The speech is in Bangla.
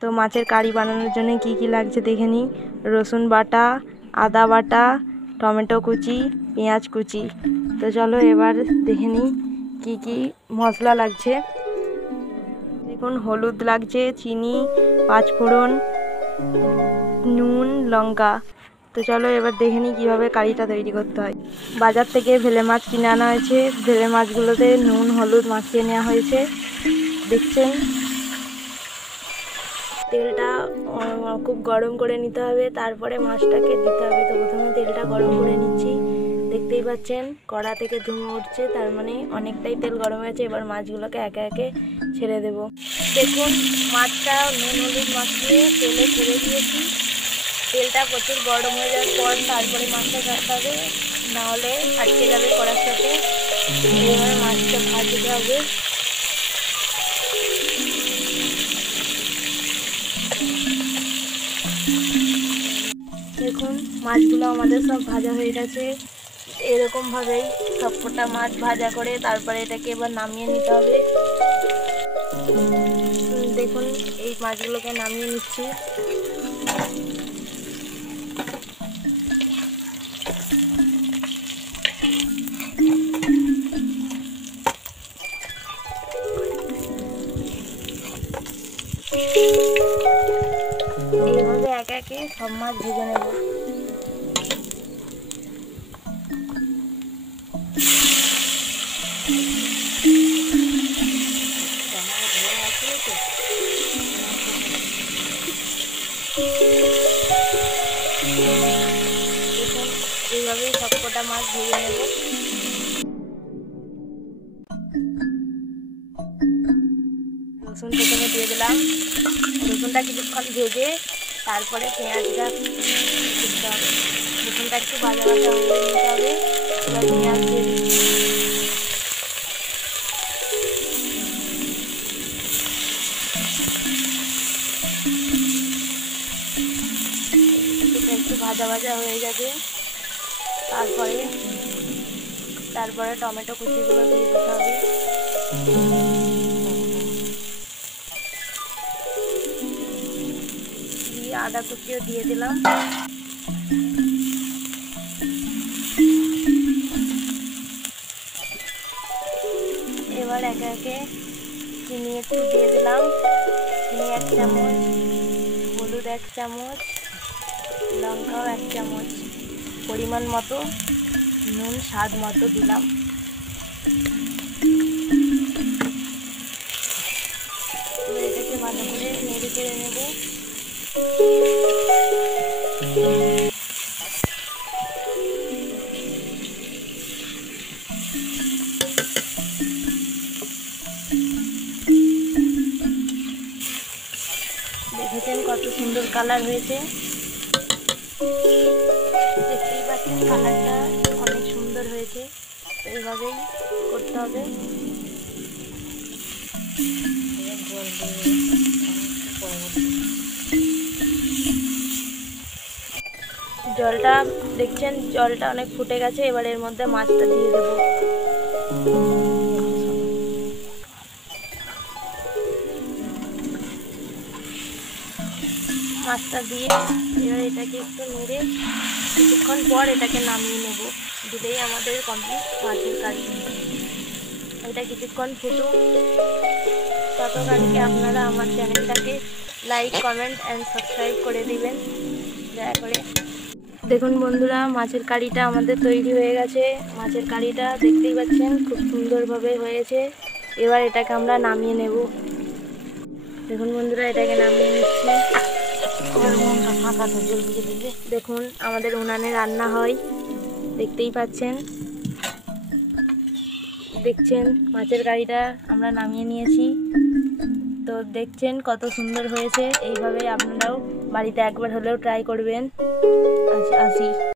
তো মাছের কারি বানানোর জন্য কি কি লাগছে দেখে নিই। রসুন বাটা, আদা বাটা, টমেটো কুচি, পেঁয়াজ কুচি। তো চলো এবার দেখে নিই কি কি মশলা লাগছে। দেখুন হলুদ লাগছে, চিনি, পাঁচফোড়ন, নুন, লঙ্কা। তো চলো এবার দেখে নিই কীভাবে কারিটা তৈরি করতে হয়। বাজার থেকে ভেলে মাছ কিনে আনা হয়েছে। ভেলে মাছগুলোতে নুন হলুদ মাখিয়ে নেওয়া হয়েছে। দেখছেন তেলটা খুব গরম করে নিতে হবে, তারপরে মাছটাকে দিতে হবে। তো প্রথমে তেলটা গরম করে নিচ্ছি। দেখতেই পাচ্ছেন কড়া থেকে ধুমে উঠছে, তার মানে অনেকটাই তেল গরম হয়েছে। এবার মাছগুলোকে একে একে ছেড়ে দেব। দেখুন মাছটা নুন হলুদ মাখিয়ে তেলে ছেড়ে দিয়েছি। তেলটা প্রচুর গরম হয়ে যাওয়ার পর তারপরে মাছটা ছাড়তে হবে, নাহলে আটকে যাবে কড়ার সাথে। এইভাবে মাছটা ভাজতে হবে। দেখুন মাছগুলো আমাদের সব ভাজা হয়ে গেছে। এরকমভাবেই সবকটা মাছ ভাজা করে তারপরে এটাকে এবার নামিয়ে নিতে হবে। দেখুন এই মাছগুলোকে নামিয়ে নিচ্ছি। এইভাবে একে একে সব মাছ ভেজে নেব। দেখুন এইভাবেই সবকটা মাছ ভেজে নেব। রসুন প্রথমে দিয়ে দিলাম। রসুনটা কিছুক্ষণ ভেজে তারপরে পেঁয়াজটা দিতে হবে। রসুনটা একটু ভাজা ভাজা হয়ে নিতে হবে। এবার পেঁয়াজ দিয়ে দিচ্ছি। একটু ভাজা ভাজা হয়ে যাবে, তারপরে টমেটো কুচিগুলো দিয়ে দিতে হবে। দিয়ে আদা কুচিও দিয়ে দিলাম। এবার একে একে চিনি একটু দিয়ে দিলাম। চিনি 1 চামচ, হলুদ 1 চামচ, লঙ্কাও 1 চামচ, পরিমাণ মতো নুন স্বাদ মতো দিলাম। এটাকে ভালো করে নেড়ে চেড়ে নেব। দেখেছেন কত সুন্দর কালার হয়েছে। দেখতেই পাচ্ছেন কালারটা অনেক সুন্দর হয়েছে। তো এইভাবেই করতে হবে। জলটা দেখছেন, জলটা অনেক ফুটে গেছে। এবার এর মধ্যে মাছটা দিয়ে দেব। মাছটা দিয়ে এবার এটাকে একটু নেড়ে কিছুক্ষণ পর এটাকে নামিয়ে নেব। দিলেই আমাদের কমপ্লিট মাছের কারি। এটা কিছুক্ষণ ফুটুক, ততক্ষণকে আপনারা আমার চ্যানেলটাকে লাইক কমেন্ট অ্যান্ড সাবস্ক্রাইব করে দিবেন দয়া করে। দেখুন বন্ধুরা মাছের কারিটা আমাদের তৈরি হয়ে গেছে। মাছের কারিটা দেখতেই পাচ্ছেন খুব সুন্দরভাবে হয়েছে। এবার এটাকে আমরা নামিয়ে নেব। দেখুন বন্ধুরা এটাকে নামিয়ে নিচ্ছি। দেখুন আমাদের উনানে রান্না হয়, দেখতেই পাচ্ছেন। দেখছেন মাছের কারিটা আমরা নামিয়ে নিয়েছি। তো দেখছেন কত সুন্দর হয়েছে। এইভাবে আপনারাও বাড়িতে একবার হলেও ট্রাই করবেন। আসি।